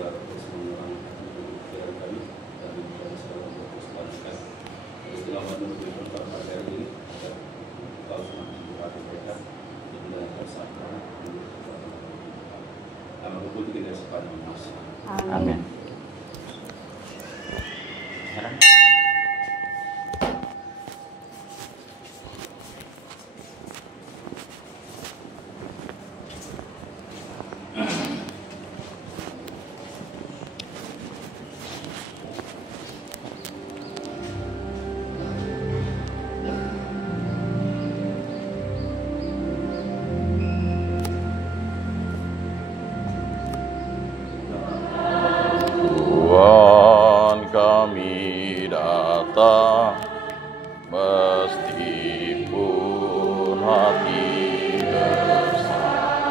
agar terus menerang pikiran kami dan mencari segala bentuk kebaikan. Istilah menuju tempat materi ini agar tahu semakin berhati mereka tidak tersangka. Nama hukum kita sepanjang masa. Amin. Tuhan kami datang, meskipun hati gersang,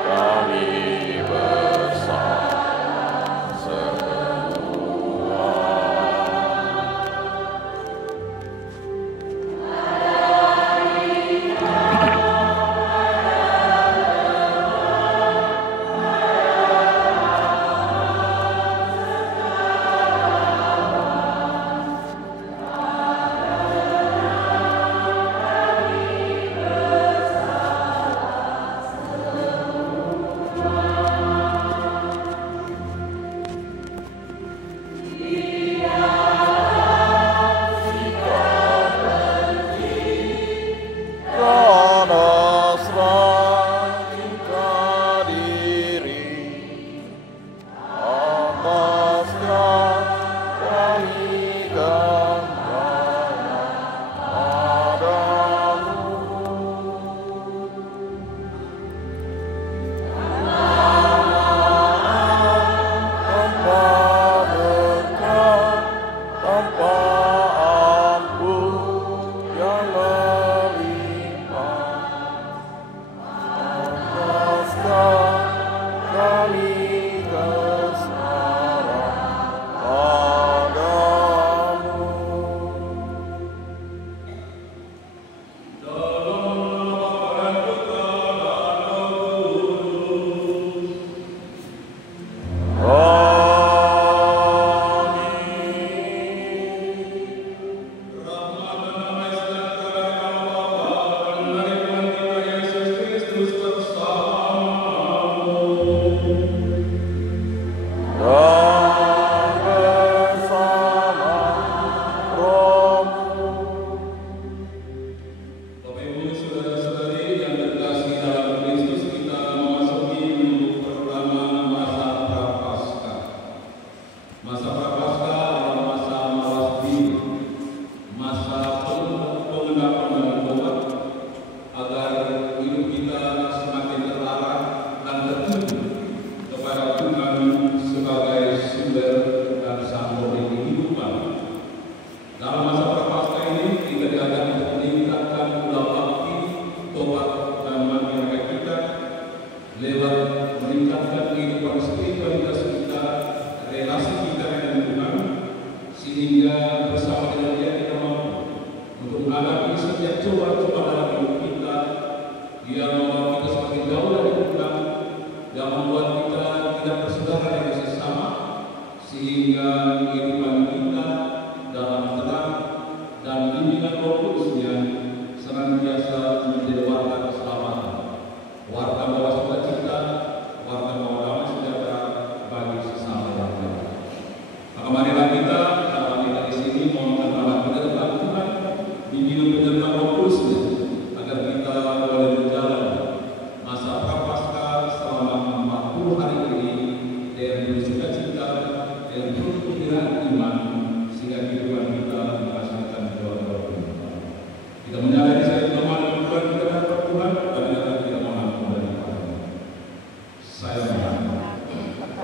kami bersama semua.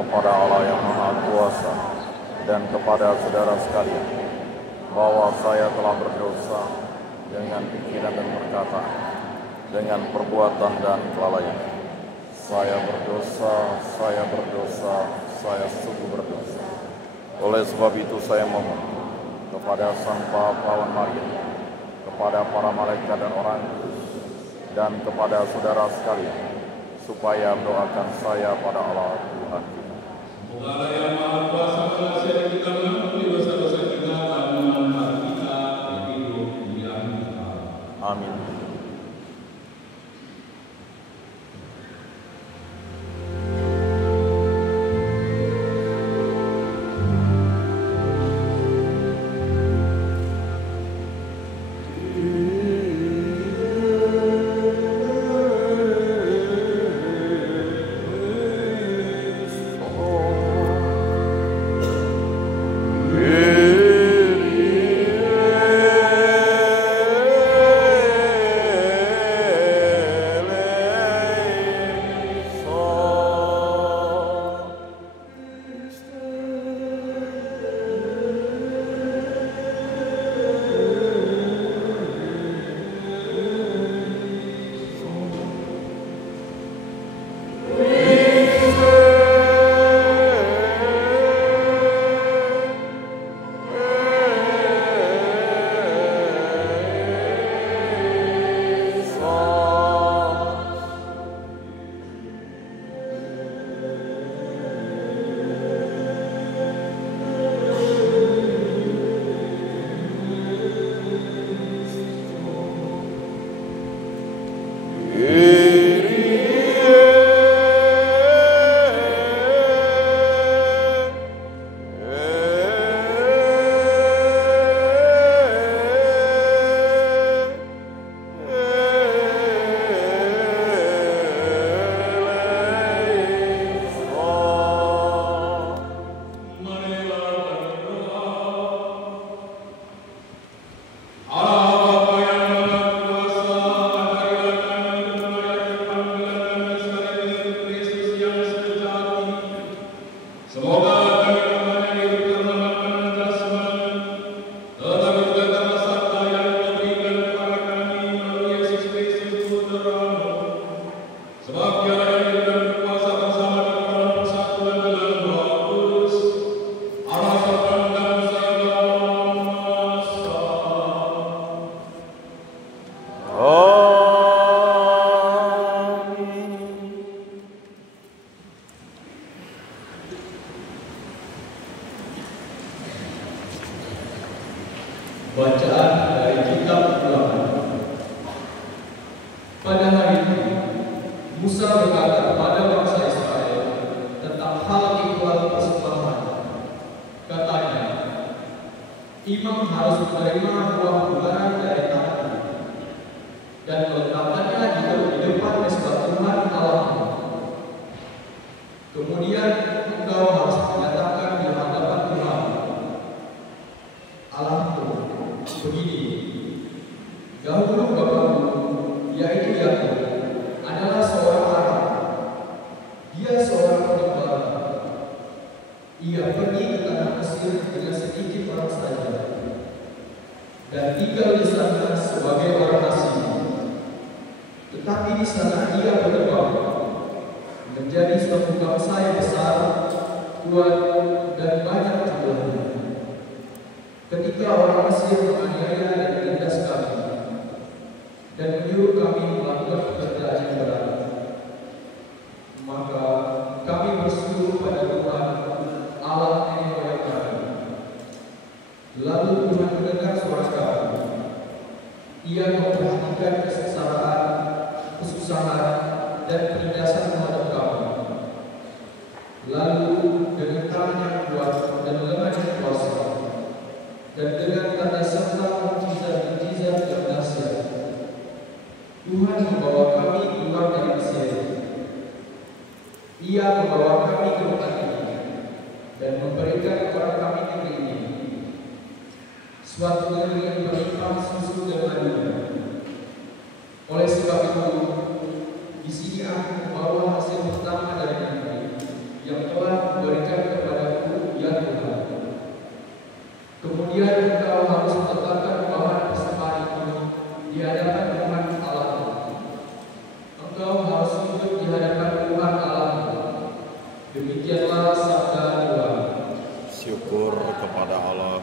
Kepada Allah yang Maha Kuasa dan kepada saudara sekalian, bahwa saya telah berdosa dengan pikiran dan perkataan, dengan perbuatan dan kelalaian. Saya berdosa, saya sungguh berdosa. Oleh sebab itu saya mohon kepada Sang Pahlawan Maria, kepada para malaikat dan orang kudus, dan kepada saudara sekalian, supaya mendoakan saya pada Allah Tuhan kita. Semoga Allah yang Maha Kuasa mengasihi kita, mengampuni dosa-dosa kita, dan mengangkat kita hidup yang kekal. Amin. Bacaan dari Kitab Ulangan. Pada hari itu, Musa berkata kepada bangsa Israel tentang hal ikhlas persembahan. Katanya, imam harus menerima buah buahan dari tanah dan meletakkannya di depan mezbah Tuhan Allahmu. Kemudian engkau harus menyatakan di hadapan Tuhan Allahmu begini: dahulu bapakmu, yaitu Yakub, adalah seorang Arab. Dia seorang pengembara. Ia pergi ke tanah Mesir dengan sedikit orang saja dan tinggal di sana sebagai orang asing. Tetapi di sana ia berkembang menjadi suatu bangsa yang besar, kuat, dan banyak jumlahnya. Ketika orang Mesir menganiaya dan menindas kami dan menyuruh kami melakukan pekerjaan yang berat, maka kami berseru pada Tuhan Allah nenek moyang kami. Lalu Tuhan mendengar suara kami. Ia memperhatikan kesengsaraan, kesusahan, dan penindasan terhadap kami. Lalu dengan tangan yang kuat dan lengan yang kuasa, dan dengan tanda serta mukjizat-mukjizat yang dahsyat, Tuhan membawa kami keluar dari Mesir. Ia membawa kami ke tempat ini dan memberikan kepada kami negeri ini, suatu negeri yang berlimpah susu dan madu. Oleh sebab itu, di sini aku membawa hasil pertama dari negeri yang telah diberikan kepadaku, ya Tuhan. Kemudian engkau harus meletakkan bahan persembahan itu di hadapan Tuhan Allahmu. Engkau harus sujud di hadapan Tuhan Allahmu. Demikianlah sabda Tuhan. Syukur kepada Allah.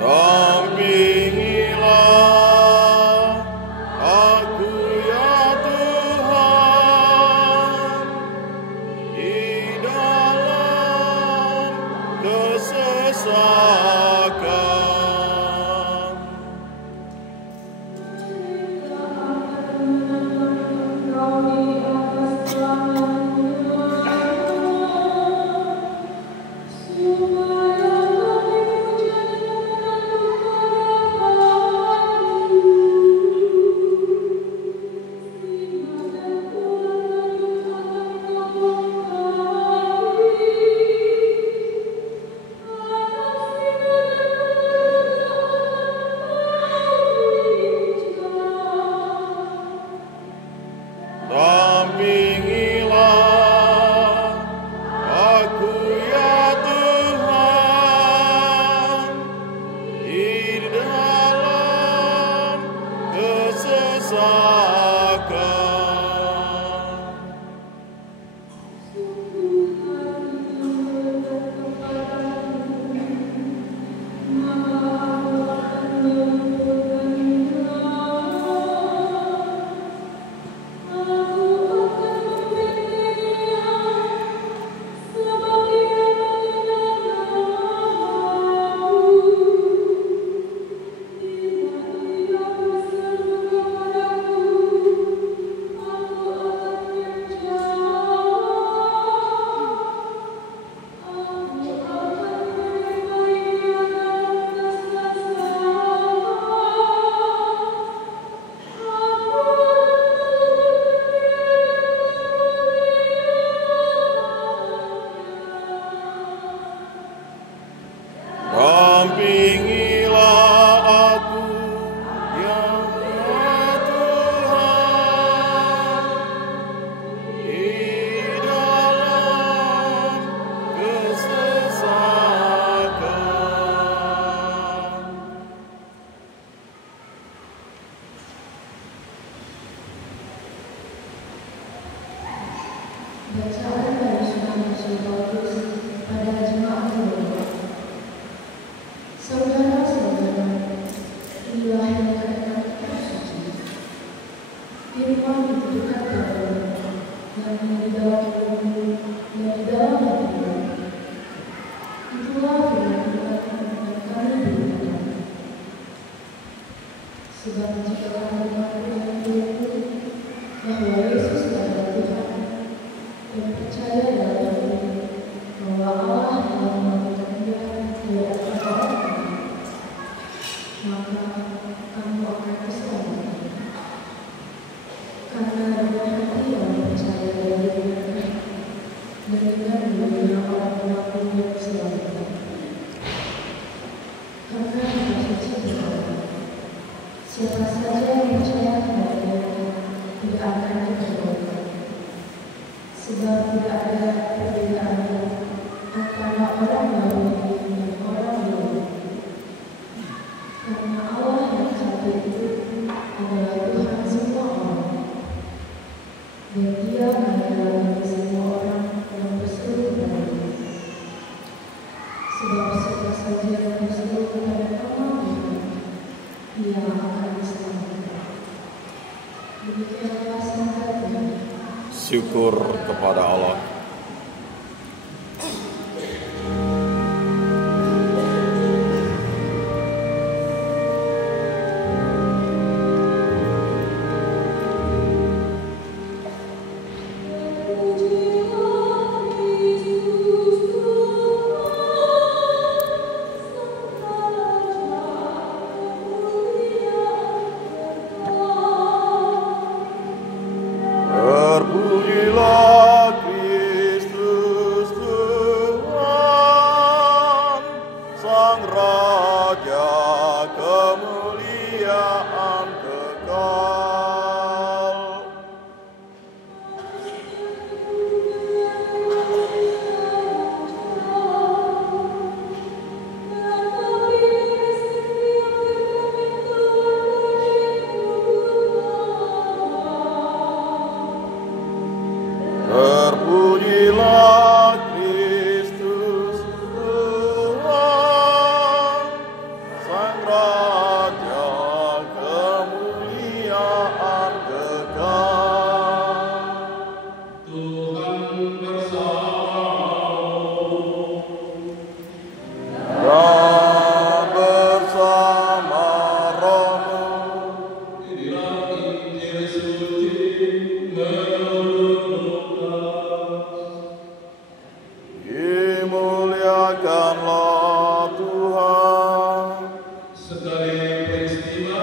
Dampingilah aku ya Tuhan di dalam kesesakan. Dampingilah aku ya Tuhan di dalam kesesakan. Dampingilah aku ya Tuhan di dalam kesesakan. Bacaan dari Surat Rasul Paulus pada jemaat Roma. Saudara-saudara, inilah yang dikatakan kitab suci. Firman ditujukan kepadamu, yang di dalam hatimu, yang di dalam hatimu. Itulah firman Tuhan yang kami berikan. Sebab jika kamu mengakui bahwa Yesus adalah Tuhan, dan percaya dalam hatimu bahwa Allah telah memberikan Dia dari atas orang, maka kamu akan diselamatkan. Karena dengan hati yang percaya dan dibenarkan, dan dengan mulut orang mengaku Dia diselamatkan. Karena kitab suci berkata, siapa saja yang percaya kepada Dia tidak akan diperbolehkan. Sebab tidak ada perbedaan antara orang Yahudi dan orang Yunani. Karena Allah yang satu itu adalah Tuhan semua orang, dan Dia mengayomi semua orang yang berseru kepada-Nya. Sebab siapa saja yang berseru kepada nama Tuhan, dia akan diselamatkan. Demikianlah sabda Tuhan. Syukur kepada Allah. Terpujilah Kristus Tuhan, Sang Raja kemuliaan kekal. Terpujilah Kristus Tuhan, Sekali peristiwa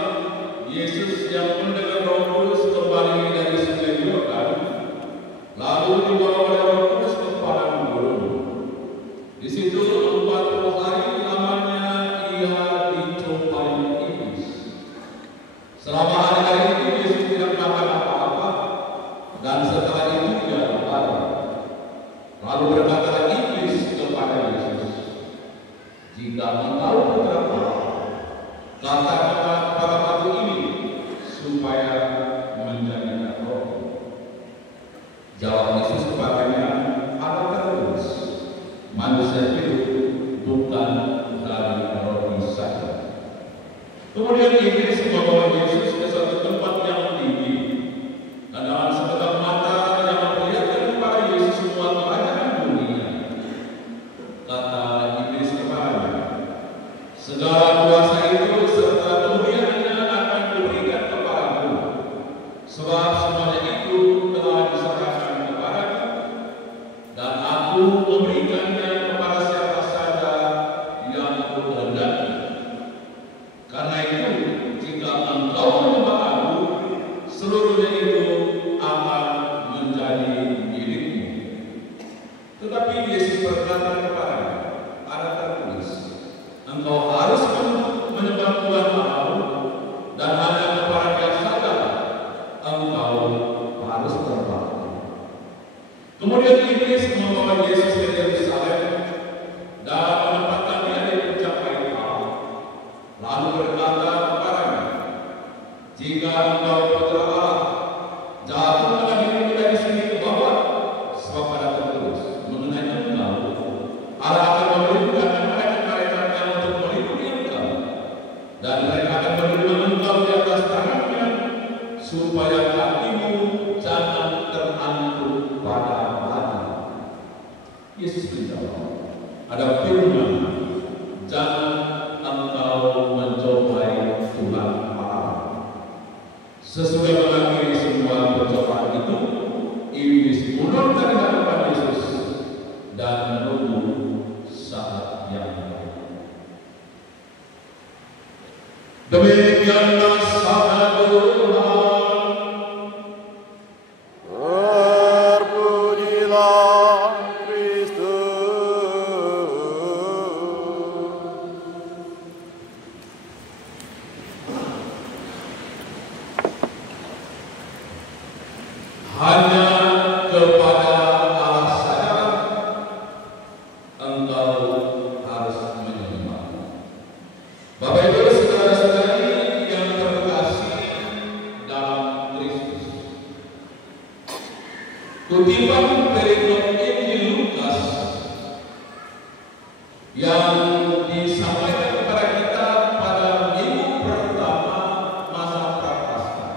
Yesus yang mendengar Roh Kudus kembali dari Sungai Yordan, lalu dibawa oleh Roh Kudus ke padang gurun. Di situ 40 hari lamanya ia dijumpai iblis. Selama hari-hari itu Yesus tidak makan apa-apa, dan setelah itu ia lapar. Lalu berkata iblis kepada Yesus, "Jika engkau putra Allah, katakanlah kepada batu ini supaya menjadi roti." Jawab Yesus kepadanya, "Ada tertulis, manusia hidup bukan dari roti saja." Kemudian iblis membawa Yesus ke suatu tempat yang tinggi, dan dalam sekejap mata yang memperlihatkan kepada Yesus semua kerajaan dunia. Kata iblis kepadanya, "Segala kuasa itu serta kemuliaannya akan kuberikan kepadamu, sebab semuanya itu telah diserahkan kepadaku, dan aku memberikannya kepada siapa saja yang kukehendaki. Karena itu, jika engkau menyembah aku, seluruhnya itu akan menjadi milikmu." Tetapi Yesus berkata kepadanya, "Ada tertulis, engkau harus menyembah Tuhan Allahmu, dan hanya kepada Dia saja engkau harus berbakti." Kemudian iblis membawa Yesus ke Yerusalem dan menempatkan Dia di puncak bait Allah. Lalu berkata kepadanya, "Jika engkau putra Allah, jatuhkanlah dirimu dari sini ke bawah, sebab pada tertulis mengenai engkau, Allah akan memberikan kepada kerajaan yang untuk melindungi engkau, dan mereka akan menerima engkau di atas tangannya, supaya kakimu jangan terangkut pada batu." Yesus menjawab, "Ada firman, jangan engkau mencobai Tuhan Allah." Sesudah mengakhiri semua percobaan itu, iblis mundur dari hadapan Yesus dan menunggu saat yang baik. Demikianlah sabda Tuhan. Terpujilah Kristus. Hanya kepada Allah saja engkau harus menyembah. Bapak Ibu saudara-saudari yang terkasih dalam Kristus, kutipan perikop Injil Lukas yang disampaikan kepada kita pada minggu pertama masa Prapaskah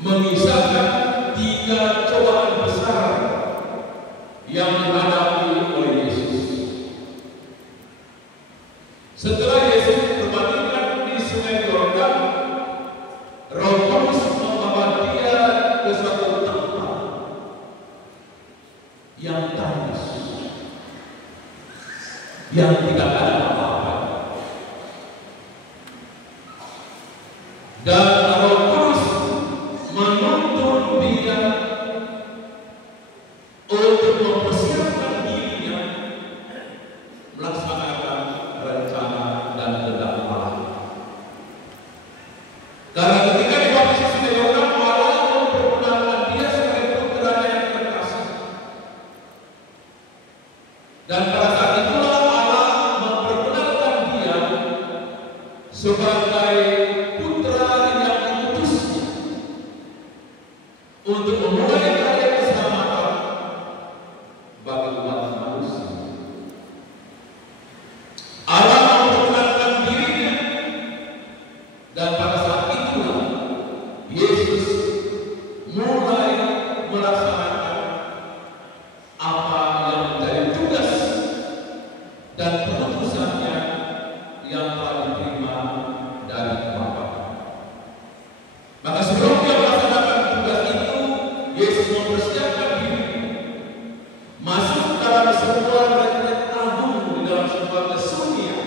mengisahkan 3 cobaan besar yang dihadapi oleh Yesus. Setelah Yesus diperbantingkan di Sungai Yordan, Roh Kudus membawa Dia ke suatu tempat yang tandus, yang tidak ada apa-apa, dan Roh Kudus menuntun Dia untuk mempersiapkan dirinya melaksanakan rencana dan kehendak Allah. Karena ketika dibaptis di Yordan, Allah memperkenalkan Dia sebagai putra yang terkasih, dan pada saat itulah Allah memperkenalkan Dia sebagai putra yang diutusnya untuk memulai karya keselamatan bagi umat manusia. Allah memperkenalkan dirinya, dan pada saat itulah Yesus mulai melaksanakan apa yang menjadi tugas dan perutusannya yang telah diterima dari Bapa. Maka sebelum Dia melaksanakan tugas itu, Yesus mempersiapkan diri masuk dalam sebuah retret agung di dalam sebuah kesunyian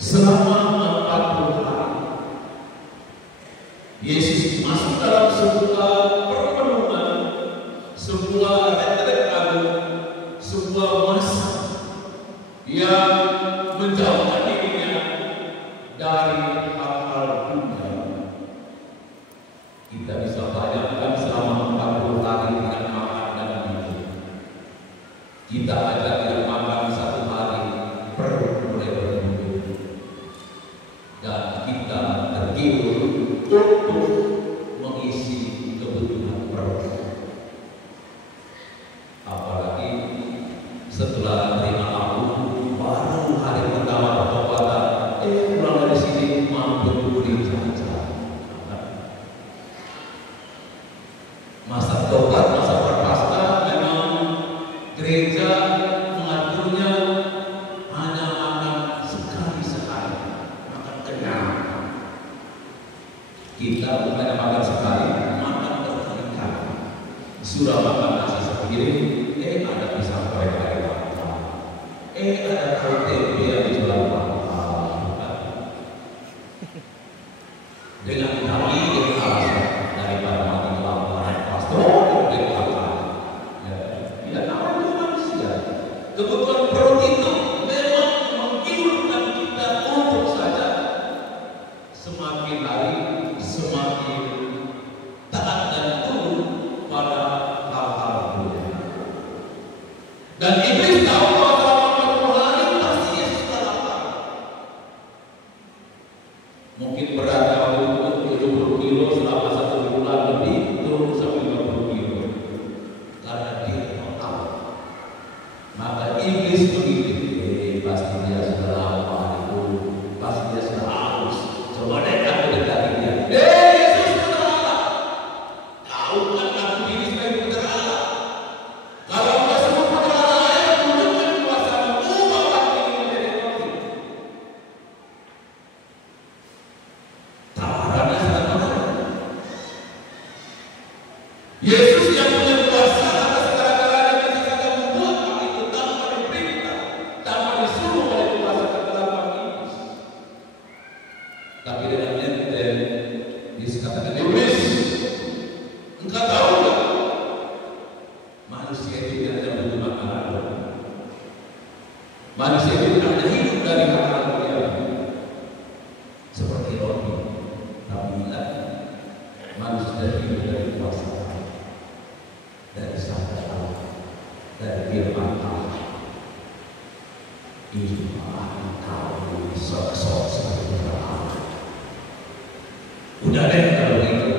selama 40 hari. Yesus masuk dalam sebuah perpenuhan, sebuah retret agung, sebuah masa yang menjauhkan dirinya dari hal-hal dunia. Kita bisa bayangkan selama 40 hari tidak makan dan minum. Kita aja tidak makan 1 hari, perut mulai berbuntut. Dan kita tergiur untuk mengisi kebutuhan perut. Apalagi setelah terima ampun, baru hari pertama pertobatan, pulang dari sini mampu beli jajan. Masa tobat, masa prapaskah, memang gereja mengaturnya hanya makan sekali sehari, makan kenyang. Kita bukannya makan sekali, makan berkali-kali. Sudah makan nasi sepiring, ada pisang goreng dari mana? Ada tahu tempe yang dijual mahal. Dengan dali dengan alasan daripada mati kelaparan, pastor lebih kelaparan. Tidak tahu manusia. Kebutuhan perut itu memang menggiurkan kita untuk saja semakin hari semakin taat dan tunduk pada hal-hal dunia. Dan iblis tahu bahwa selama 40 hari pasti Yesus sudah lapar. Mungkin beratnya waktu 70 kilo selama 1 bulan lebih turun sampai 50 kilo. Karena dia tahu. Maka iblis begitu. Pasti dia sudah lapar itu. Pasti dia sudah haus. Coba deh aku dekati dia. Yesus putra Allah. Kau kan aku diri sebagai putra Allah. Kalau engkau semua putra Allah, ayo tunjukkan kuasamu bahwa ini menjadi roti. Tawarannya sangat menarik. Yesus yang punya kuasa atas segala-galanya bisa saja membuat hal itu tanpa diperintah, tanpa disuruh oleh kuasa kegelapan iblis. Tapi dengan enten, Yesus katakan, iblis, engkau tahu nggak? Manusia itu tidak hanya butuh makanan. Manusia itu tidak hanya hidup dari makanan dunia seperti roti, tapi ingat, manusia hidup dari kuasa Allah, dari sabda Allah, dari firman Allah. Inilah kau sok-sok sebagai putra Allah. Udah deh kalau begitu,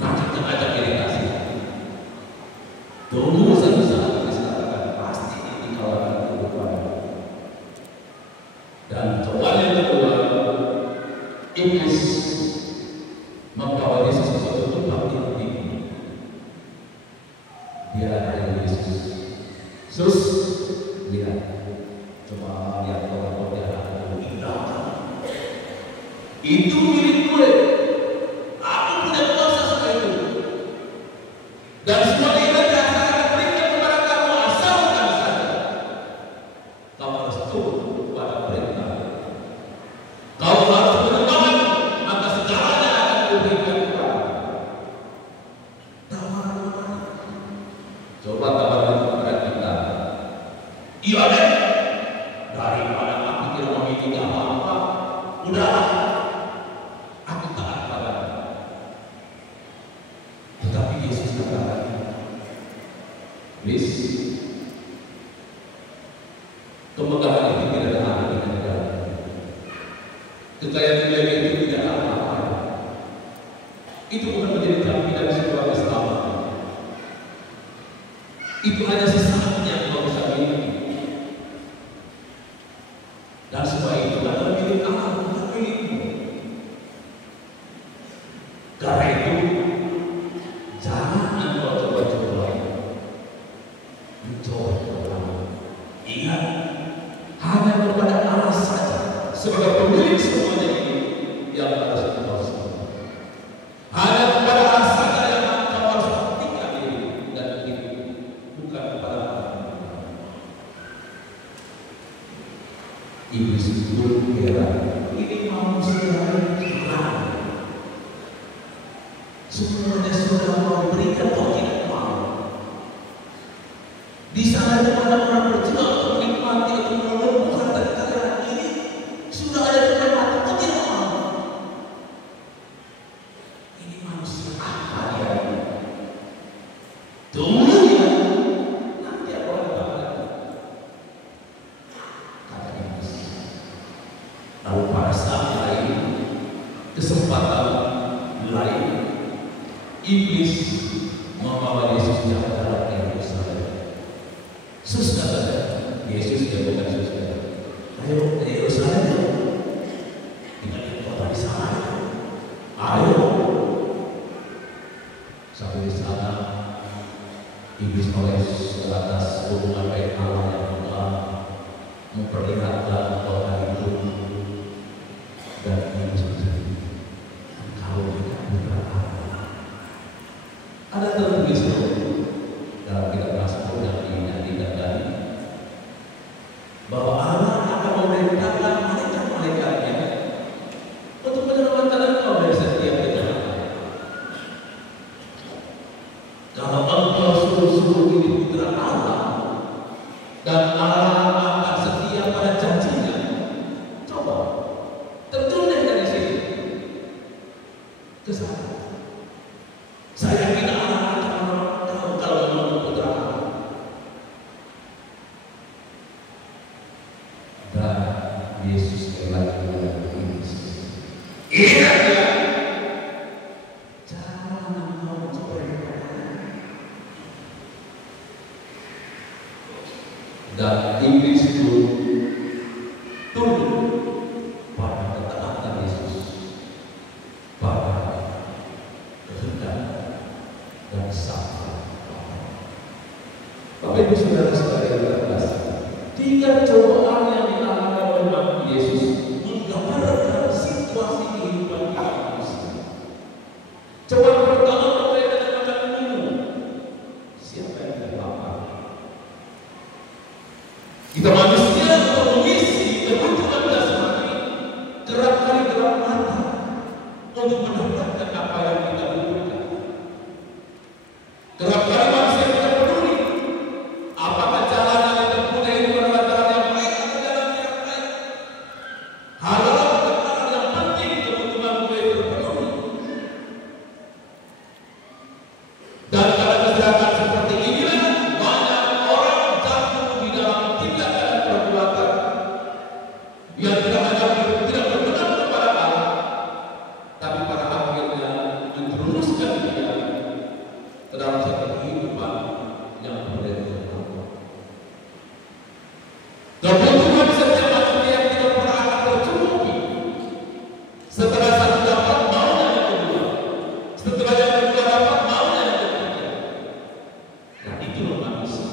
lanjutkan aja meditasi. Tunggu satu saat katakan pasti ini kawan kehidupan. Dan cobaan yang kedua, iblis membawa Yesus ke suatu tempat yang tinggi. Dia ada Yesus. Sus, lihat, coba lihat orang dia ada indah. Itu milik gue. Aku punya kuasa semua itu. Dan semua ini akan berikan kepada kamu asalkan saja kau harus tunduk pada perintah. Kau harus bertahan, maka segalanya akan diberikan kepada. Tawaran. Coba tawaran kepada kita. Iya deh. Daripada aku tidak memiliki apa-apa, udahlah. Aku taat padamu. Tetapi Yesus katakan, please, kemegahan itu tidak ada arti di negara. Kekayaan dunia itu tidak ada apa-apa. Itu bukan menjadi jaminan sebuah keselamatan. Itu hanya sesaat yang kau bisa miliki. Dan semua itu adalah milik Allah, bukan milikmu. Karena itu, jangan engkau coba-coba mencoba. Ingat, hanya kepada Allah saja sebagai pemilik semuanya ini yang harus engkau sembah. Hanya kepada Allah saja yang engkau harus buktikan diri dan hidup, bukan kepada Allah. Iblis pun heran, ini manusia kurang. Semuanya sudah mau berikan kok tidak mau. Di sana di mana orang berjuang untuk menikmati atau menemukan dari kekayaan ini, sudah ada tempat kok tidak mau. Ini manusia apa ya? Tunggu ya, nanti aku akan tahu. Kata Iblis. Lalu pada saat lain, kesempatan lain, Iblis membawa Yesus ke dalam Yerusalem. Yesus kata, Yesus dia bukan Yesus. Ayo ke Yerusalem yuk. Kita lihat kota di sana. Ayo. Sampai di sana, Iblis oleh ke atas gunung sampai Allah yang mulia memperlihatkan kota itu dan Iblis sendiri. Kalau kita berkata ada tertulis dalam kitab Mazmur yang dinyanyikan tadi bahwa Allah akan memerintahkan malaikat-malaikatnya untuk menyelamatkan engkau dari setiap kejahatan. Kalau engkau sungguh-sungguh ini putra Allah dan Allah akan setia pada janjinya, coba tertulis dari sini ke sana. Saya yakin Allah akan menolong kamu kalau memang putra Allah. Dan Yesus lagi Iblis. Ingat ya, jangan engkau mencoba. Dan Iblis itu tunduk pada ketaatan Yesus, pada kehendak dan sabar. Bapak Ibu Saudara sekalian terkasih, 3 cobaan yang dialami oleh Nabi Yesus menggambarkan situasi kehidupan kita manusia. Cobaan pertama berkaitan dengan makan minum. Siapa yang tidak lapar? Kita manusia untuk mengisi kebutuhan jasmani, kerap kali gelap mata untuk mendapatkan apa yang kita butuhkan. Kerap kali manusia tidak peduli apakah jalan yang ditempuh itu adalah jalan yang baik atau jalan yang baik. Halal atau haram yang penting kebutuhan gue terpenuhi. Dan karena kesehatan seperti inilah banyak orang jatuh di dalam tindakan dan perbuatan yang tidak hanya tidak berkenan kepada Allah, tapi pada akhirnya menjerumuskan dia ke dalam satu kehidupan yang berbeda. Kebutuhan setiap manusia yang tidak pernah akan tercukupi. Setelah satu dapat, maunya yang kedua. Setelah yang kedua dapat, maunya yang ketiga. Dan itulah manusia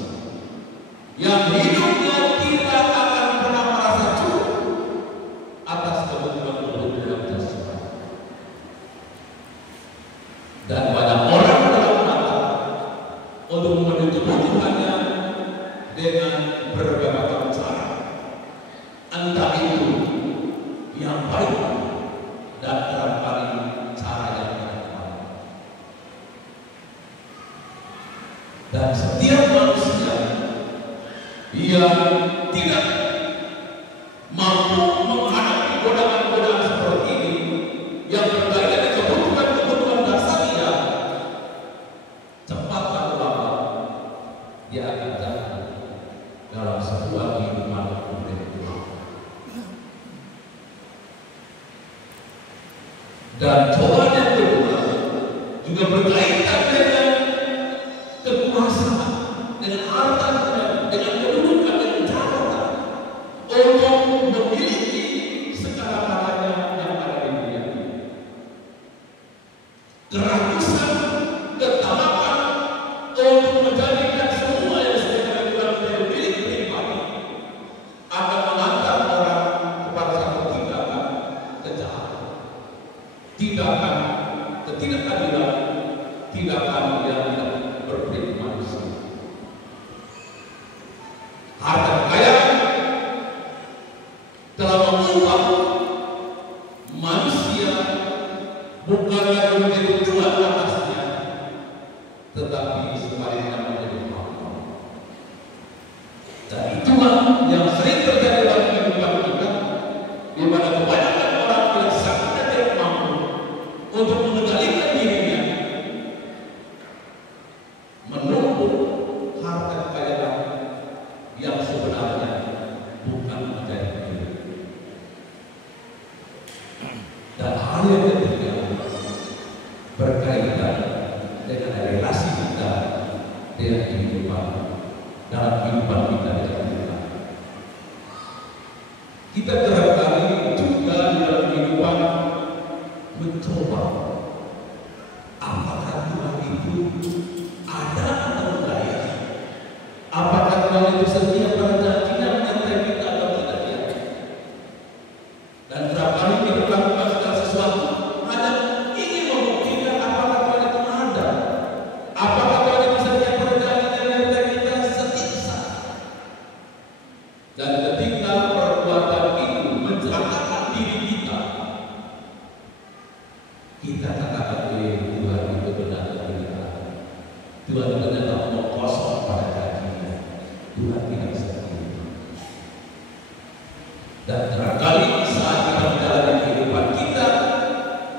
yang hidupnya tidak akan pernah merasa cukup atas kebutuhan jasmani. Dan banyak orang dalam mata untuk memenuhi kebutuhannya dengan berbagai macam cara. Entah itu yang baik dan barangkali cara yang tidak baik. Dan setiap manusia yang tidak mampu menghadapi godaan-godaan seperti ini yang berkaitan dengan kebutuhan-kebutuhan dasarnya, cepat atau lambat dia akan jatuh dalam sebuah kehidupan penderitaan. Dan cobaan yang kedua juga berkaitan dengan kekuasaan, dengan harta, dengan kedudukan, dengan jabatan untuk memiliki segala-galanya yang ada di dunia ini. Kerakusan, ketamakan untuk menjadikan semua yang sebenarnya menjadi milik pribadi akan mengantar orang kepada satu tindakan kejahatan, tindakan ketidakadilan, tindakan yang tidak berperi manusia. Harta kekayaan telah mengubah manusia bukan lagi menjadi Tuhan atasnya, tetapi sebaliknya menjadi hamba. Dan itulah yang sering terjadi dalam kehidupan kita, di mana kebanyakan orang tidak sanggup dan tidak mampu untuk mengendalikan dirinya, menumpuk harta kekayaan yang sebenarnya bukan menjadi milik. Dan hal yang ketiga berkaitan dengan relasi kita dengan kehidupan, dalam kehidupan kita dengan Tuhan. Kita kerap kali juga dalam kehidupan mencoba apakah Tuhan itu ada atau tidak ya? Apakah Tuhan itu setia pada janjinya menyertai kita atau tidak ya? Dan kerap kali kita melakukan segala sesuatu hanya ingin membuktikan apakah Tuhan itu ada, apakah Tuhan itu setia pada janjinya menyertai kita setiap saat. Dan ketika perbuatan itu mencelakakan diri kita, kita katakan Tuhan itu benar atau tidak. Tuhan itu benar mau kosong pada janjinya. Tuhan tidak seperti itu. Dan barangkali saat kita menjalani kehidupan kita,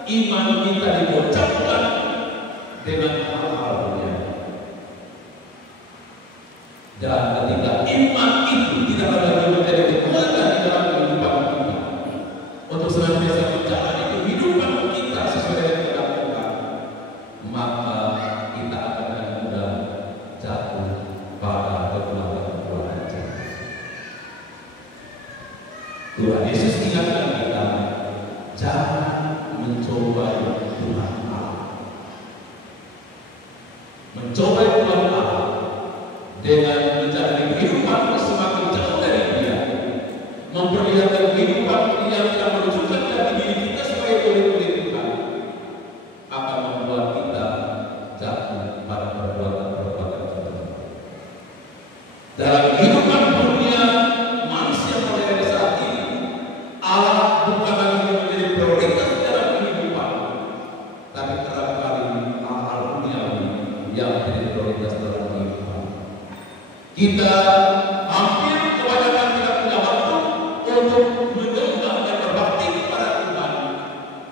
iman kita digoncangkan dengan hal-hal dunia. Dan ketika iman itu tidak lagi menjadi kekuatan di dalam kehidupan kita, untuk senantiasa menjalani kehidupan kita sesuai dengan kehendak Tuhan, maka kita akan dengan mudah jatuh pada perbuatan jahat. Tuhan Yesus ingatkan kita, jangan mencoba Tuhan Allah. Mencoba Tuhan Allah dengan menjalani kehidupan semakin jauh dari Dia, memperlihatkan kehidupan yang tidak menunjukkan dari diri kita sebagai milik Tuhan, akan membuat kita jatuh pada perbuatan-perbuatan jahat. Dalam kehidupan dunia manusia modern saat ini, Allah bukan lagi menjadi prioritas dalam kehidupan, tapi kerap kali hal-hal duniawi yang menjadi prioritas dalam kehidupan. Kita hampir kebanyakan tidak punya waktu untuk menyembah dan berbakti kepada Tuhan,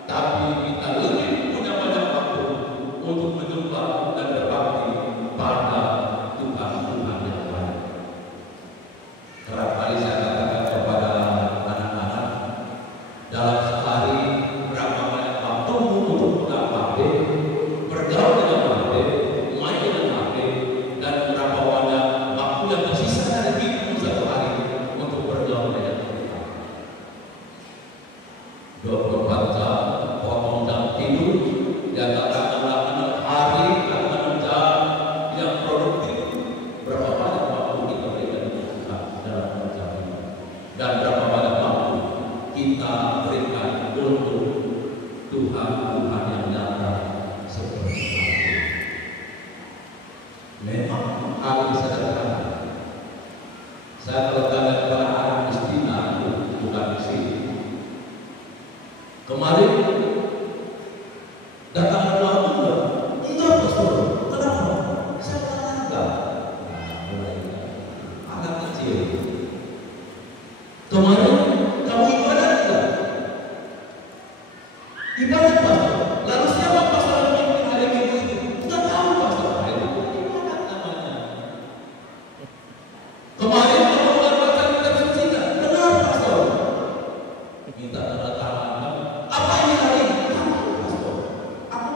tapi kita lebih punya banyak waktu untuk menyembah dan berbakti pada Tuhan-Tuhan yang lain. Kerap kali saya katakan kepada anak-anak, dalam sehari berapa banyak waktu untuk pulang HP, bergaul dengan HP, main dengan HP, dan berapa banyak waktu yang tersisa dari hidupmu satu hari untuk bergaul dengan Tuhan. 24 jam potong jam tidur, yang katakanlah 6 hari atau 6 jam yang produktif. Berapa banyak waktu kita berikan Tuhan dalam perjalanan, dan berapa banyak waktu kita berikan untuk Tuhan-Tuhan yang nyata seperti itu. Memang hal ini sederhana. Saya terletakkan kepada anak Kristina, bukan di sini. Kemarin datang ke rumah enggak pastor, kenapa? Saya katakan anak kecil. Kemarin kamu ibadah enggak? Ibadah pastor. Lalu siapa pastor yang memimpin hari Minggu itu? Enggak tahu pastor. Itu ibadah namanya. Kemarin kamu baca kitab suci enggak? Benar pastor. Minta tanda tangan. Apa ini hari ini? Pastor. Aku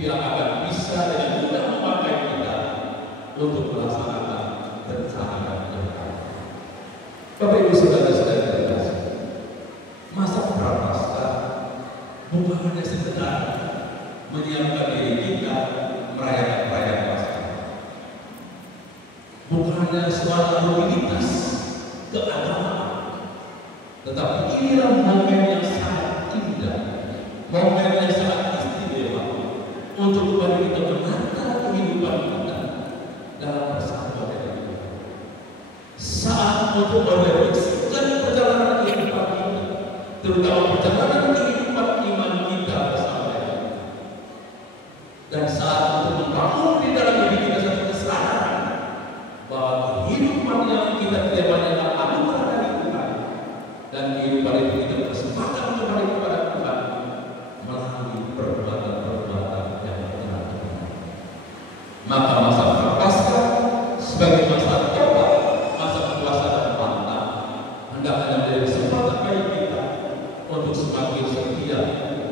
Dia akan bisa dengan mudah memakai kita untuk melaksanakan rencana Tuhan. Bapak Ibu Saudara-saudara terkasih, masa prapaskah bukan hanya sekedar menyiapkan diri kita merayakan perayaan Paskah, bukan hanya suatu rutinitas keagamaan, tetapi inilah momen yang sangat indah, momen yang sangat istimewa untuk kembali kita menata kehidupan kita dalam persatuan dengan Tuhan. Saat untuk merefleksikan perjalanan kehidupan kita, terutama perjalanan kehidupan iman kita bersama Tuhan. Dan saat untuk membangun di dalam diri kita satu kesadaran bahwa kehidupan yang kita terima adalah anugerah dari Tuhan, dan kehidupan itu kita bersempatan kembali kepada Tuhan melalui perbuatan-perbuatan yang benar. Maka masa Prapaskah sebagai masa tobat, masa puasa dan pantang, hendaknya menjadi kesempatan bagi kita untuk semakin setia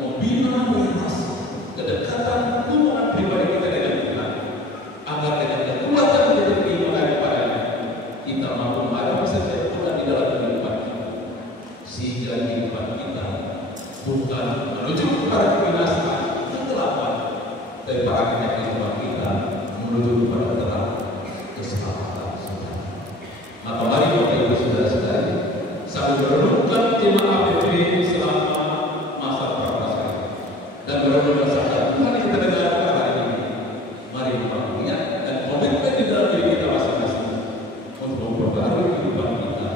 membina relasi, kedekatan, hubungan pribadi kita dengan Tuhan, agar dengan kekuatan dari keimanan kepadanya kita mampu menghadapi setiap bulan di dalam kehidupan kita, sehingga kehidupan kita bukan menuju kepada kebinasaan, kegelapan, tapi akhirnya kehidupan kita menuju kepada terang, keselamatan sejahtera. Maka mari Bapak Ibu Saudara-saudari, sambil merenungkan tema APP selama masa Prapaskah dan merenungkan sabda Tuhan yang kita dengarkan hari ini, mari kita mengingat dan komitmen di dalam diri kita masing-masing untuk memperbarui kehidupan kita,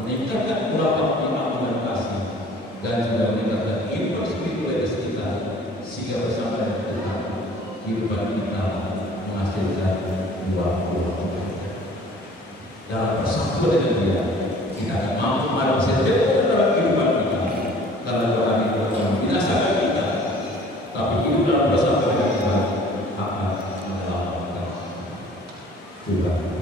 meningkatkan ulapan iman dan kasih, dan juga meningkatkan kehidupan spiritualitas kita, sehingga bersama dengan Tuhan kehidupan kita menghasilkan buah-buah. Dalam persatuan dengan Dia, kita akan mampu menghadapi setiap dalam kehidupan kita, karena Tuhan itu akan membinasakan kita, tapi hidup dalam persatuan dengan Tuhan akan menyelamatkan Tuhan.